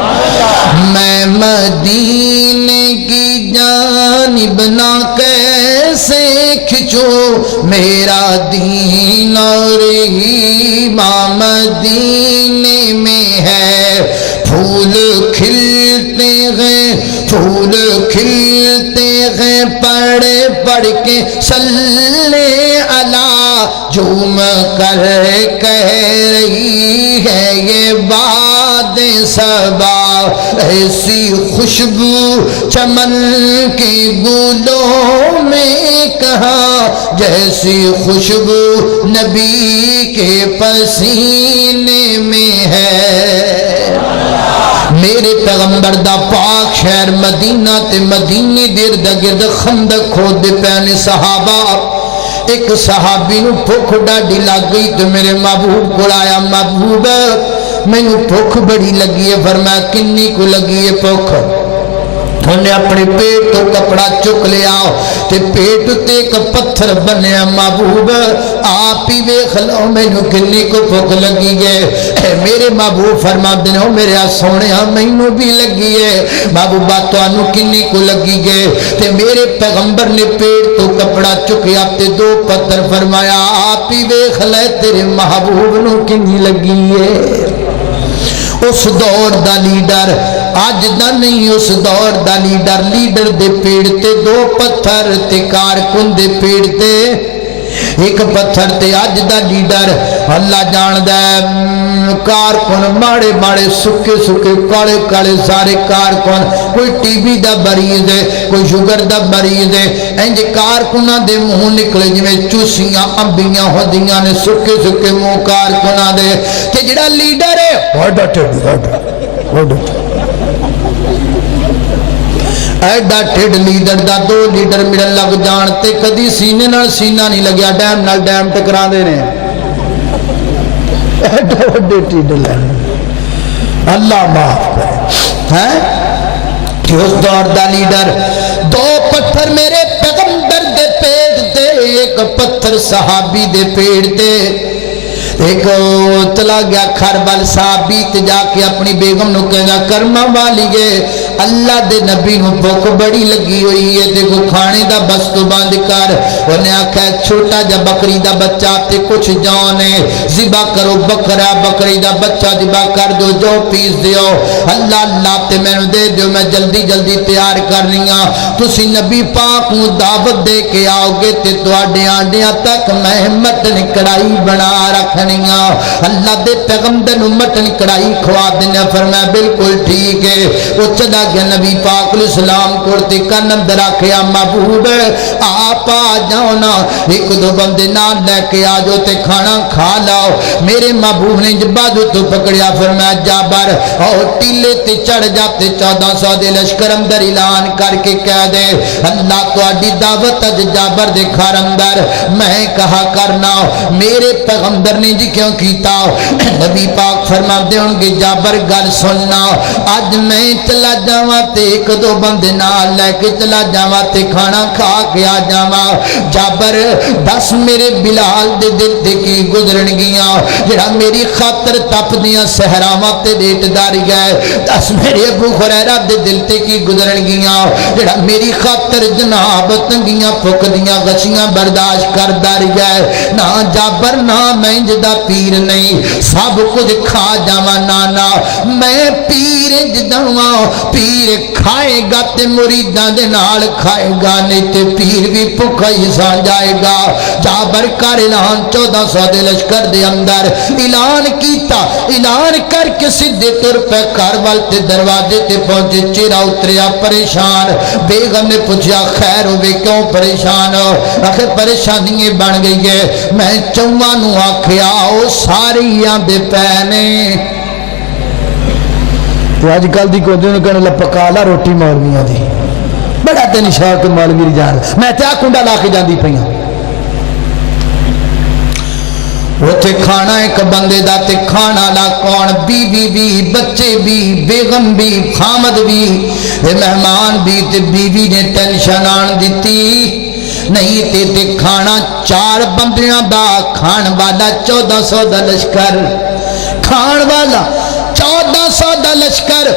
میں مدینے کی جانب نہ کیسے کھچوں میرا دین اور ایمان مدینے میں ہے پھول کھلتے ہیں پڑھ کے صلی علی جھوم کر کہہ رہی ہے یہ باد صبا ایسی خوشبو چمن کے گلوں میں کہاں جیسی خوشبو نبی کے پسینے میں ہے میرے پیغمبر دا پاک شہر مدینہ تے مدینے دیر دا گرد خندق کھود دے پیانے صحابہ ایک صحابی نو بھوک ڈاڈی لگ گئی تو میرے محبوب کو آیا محبوب میں نو بھوک بڑی لگی ہے فرمایا کنی کو لگی ہے بھوک انہیں اپنے پیٹ تو کپڑا چک لیا تے پیٹ تے ایک پتھر بنیا محبوب آپ ہی ویکھ لو مینوں کنی کو بھوک لگی ہے میرے محبوب فرما دینا میرے سونے مینوں بھی لگی ہے محبوبہ تانوں کنی کو لگی ہے تے میرے پیغمبر نے پیٹ تو کپڑا چکیا تے 2 پتھر فرمایا آپ ہی ویکھ لے تیرے محبوب نو کنی لگی ہے اس دور دا لیڈر آج دا نہیں اس دور دا لیڈر دے پیڑ تے 2 پتھر تے کارکن دے پیڑ تے ایک پتھر تے اج دا لیڈر اللہ جاندا ہے کارکن ماڑے ماڑے سکے سکے کالے کالے سارے کارکن کوئی ٹی بی دا مریض ہے کوئی شوگر دا مریض ہے انج کارکناں دے منہ نکلے جویں چوسیاں امبیاں ہوندیاں نے سکے سکے منہ کارکناں دے تے جڑا لیڈر ہے ہڈ ایڈا ٹھڈ لیڈر دا دو لیڈر ملن لگ جان تے کدی سینے نال سینہ نہیں لگیا ڈیم نال ڈیم ٹکرا دے نے ایڈا وڈے ٹھڈ لین اللہ معاف کرے ہیں کہ اس دور دا لیڈر دو پتھر میرے پیغمبر دے پیٹ تے ایک پتھر صحابی دے پیٹ تے ایک چلا گیا کھربل صحابی تے جا کے اپنی بیگم نو کہے گا کرما والی گے اللہ دے نبی نو بھوک بڑی لگی ہوئی ہے دیکھو کھانے دا بس تو بند کر انہیں آکھا ہے چھوٹا جا بکری دا بچہ تے کچھ جان ہے ذبح کرو بکرا بکری دا بچہ ذبح کر دو جو پیس دیو اللہ اللہ تے میں دے دیو میں جلدی جلدی تیار کرنی ہاں تسی نبی پاک نو دعوت دے کے آؤ گے تے تواڈے آنڈیاں تک میں مٹن کڑائی بنا رکھنی اللہ دے پیغمبر نو مٹن کڑائی کھوا دینا فرمایا بالکل ٹھیک ہے وہ چلا گیا نبی پاک علیہ السلام کرتے کن اندر آکھیا محبوب آپ آ جاؤ نا ایک دو بندے نال لے کے آ جو تے کھانا کھا لاؤ میرے محبوب نے بازو تو پکڑیا فرمایا جابر اور ٹیلے تے چڑھ جاتے 1400 دے لشکر اندر اعلان کر کے کہہ دے اللہ تواڈی دعوت اج جابر دے گھر اندر میں کہا کرنا میرے پیغمبر نے جی کیوں کیتا نبی پاک فرما دے ہوں گے جابر گل سننا آج میں چلا جاواں تے ایک دو بندے نال لے کے چلا جاواں تے کھانا کھا کے آ جاواں جابر دس میرے بلال دے دل تے کی گزرن گیاں جڑا میری خاطر تپ دیاں صحراواں تے ڈیٹ داری گئے دس میرے ابو ہریرہ دے دل تے کی گزرن گیاں جڑا میری خاطر جناب تنگیاں پھک دیاں غشیاں برداشت کر داری گئے نہ جابر نہ میں جدا پیر نہیں سب کچھ کھا جاواں نانا میں پیر جداواں پیر کھائے گا تے مریداں دے نال کھائے گا نہیں تے پیر بھی بھوکا ہی سا جائے گا جابر کر اعلان 1400 دے لشکر دے اندر اعلان کیتا اعلان کر کے سدھے تر پہ کارول تے دروازے تے پہنچے چہرہ اتریا پریشان بیگم نے پوچھا خیر ہوئے کیوں پریشان ہو آخر پریشانی بن گئی ہے میں چواں نو آکھیا او ساری آندے پینے تو آج کل دی کوئی دن کہنے لگا پکا لا روٹی مولویاں دی بڑا تین شوق مولوی جان میں تے کنڈا لا کے جاندی پیاں اوتھے کھانا ایک بندے دا تے کھانا لا کون بیوی بھی بچے بھی بیگم بھی خامد بھی مہمان بھی تے بیوی نے ٹینشن آن دیتی نہیں تے کھانا 4 بندیاں دا کھان والا 1400 دا لشکر کھان والا 1400 دا لشکر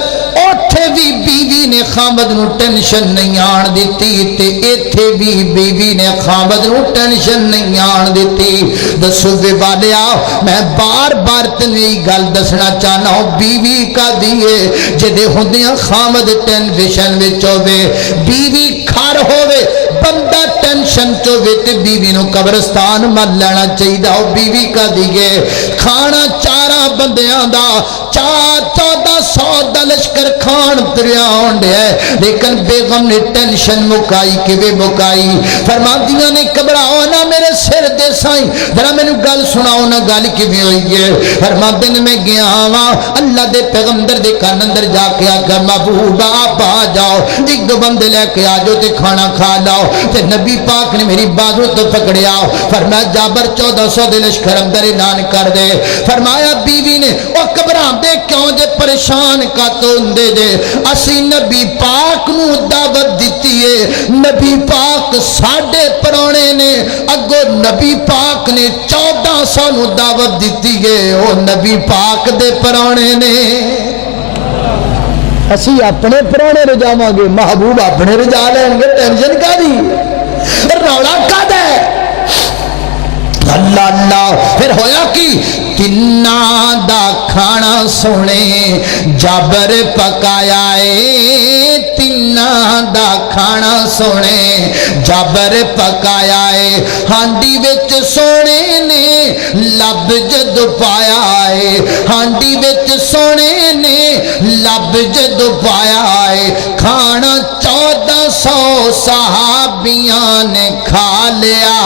اوتھے بھی بیوی نے خامد نو ٹینشن نہیں آن دیتی تے ایتھے بھی بیوی نے خامد نو ٹینشن نہیں آن دیتی دسو بے والیا میں بار بار تنہی گل دسنا چاہنا ہوں بیوی کا دیئے جدے ہوندیاں خامد ٹینشن وچ ہووے بیوی کھار ہووے بندہ ٹینشن چووے تے بیوی نو قبرستان مل لینا چاہیے بیوی کا دیئے کھانا 4 بندیاں دا 1400 دا لشکر کھان تریا ہونڈے ہے لیکن بیگم نے ٹینشن مکائی کیوے مکائی فرما دیا نے کبراؤ نا میرے سر دے سائیں ذرا میں نے گل سناؤ نا گل کیوے ہوئی ہے فرما دن میں گیا ہاں اللہ دے پیغمبر دے کان اندر جا کے آگا محبوب آپ آ جاؤ ایک دو بندے لے کے آجو تے کھانا کھا لاؤ تے نبی پاک نے میری بازو تو پکڑیا فرمایا جابر 1400 دے لشکر اندر اعلان کر دے فرمایا بیوی نے او کبران دے کیوں جے پریشان کا تو دے دے اسی نبی پاک نو دعوت دیتی ہے نبی پاک ساڑھے پرونے نے اگو نبی پاک نے 1400 نو دعوت دیتی ہے او نبی پاک دے پرونے نے اسی اپنے پرانے رجاواں گے محبوب اپنے رجا لیں گے ٹینشن کا دی روڑا کا دے اللہ اللہ پھر ہویا کی تنا دا کھانا سونے جابر پکایا ہے تنا دا کھانا سونے جابر پکایا ہے ہانڈی وچ سونے نے لب جد پایا ہے ہانڈی وچ سونے نے لب جد پایا ہے کھانا 1400 صحابیاں نے کھا لیا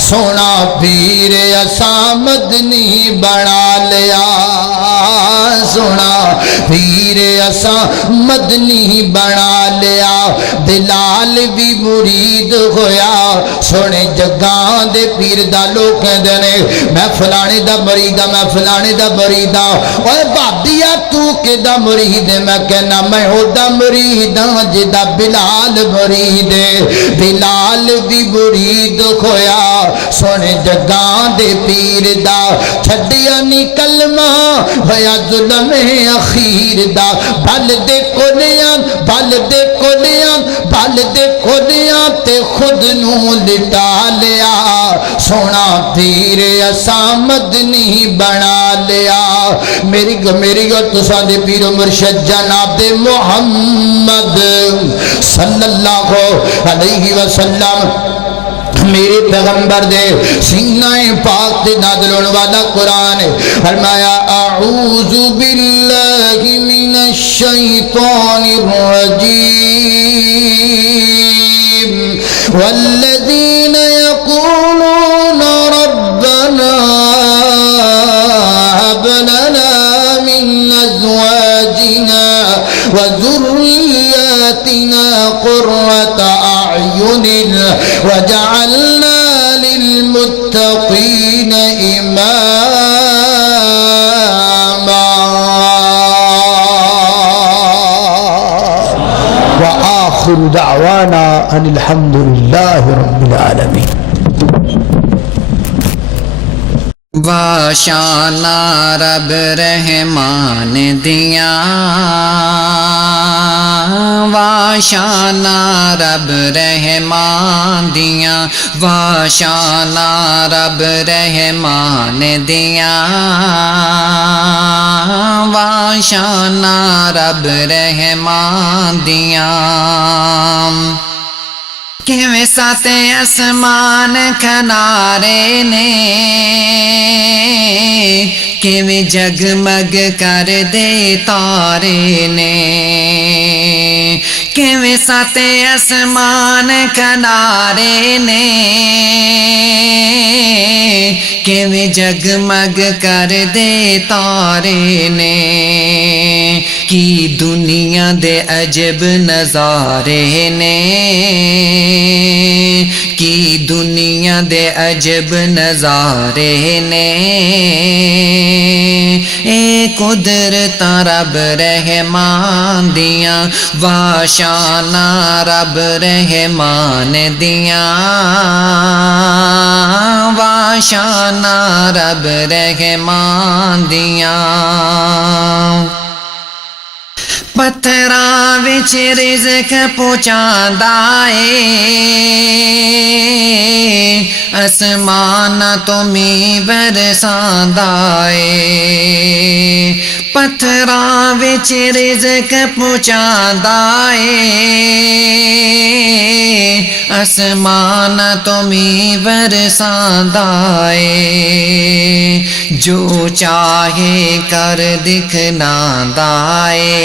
سونا پیر اساں مدنی بنا لیا سونا پیر اساں مدنی بنا لیا بلال بھی مرید ہویا سونے جگاں دے پیر دا لوگ کہندے نے میں فلانے دا مرید ہاں میں فلانے دا مرید ہاں اوے بابیا تو کہ دا مرید ہے میں کہنا میں ہو دا مرید ہاں جدا بلال مرید ہے بلال بھی مرید ہویا سونے جگاں دے پیر دا چھڈیا نی کلمہ ہویا ظلم اخیر دا بل دے کلیاں بل دے کلیاں بل دے کلیاں تے خود نو لٹا لیا سونا پیر اساں مدنی بنا لیا میری اور تساں دے پیر و مرشد جناب دے محمد صلی اللہ علیہ وسلم میرے پیغمبر دے سینہ پاک دے نازل ہونے والا قرآن ہے فرمایا اعوذ باللہ من الشیطان الرجیم والذین یقولون ربنا هب لنا من ازواجنا وذرياتنا قرة اعین وجعلنا للمتقين إماما وآخر دعوانا ان الحمد لله رب العالمين واشانا رب رحمان دیا واشانا رب رحمان دیا واشانا رب رحمان دیا واشانا رب رحمان دیا کیویں سات اسمان کنارے نے کیویں جگمگ کر دے تارے نے کیویں سات اسمان کنارے نے کیویں جگمگ کر دے تارے نے کی دنیا دے عجب نظارے نے کی دنیا دے عجب نظارے نے اے قدرت رب رحمان دیاں واشانا رب رحمان دیاں واشانا رب رحمان دیاں پتھراں وچ رزق پہنچاندا اے اسمان تو می برساندا اے پتھراں وچ رزق پہنچاندا اے اسمان تو می برساندا اے جو چاہے کر دکھناندا اے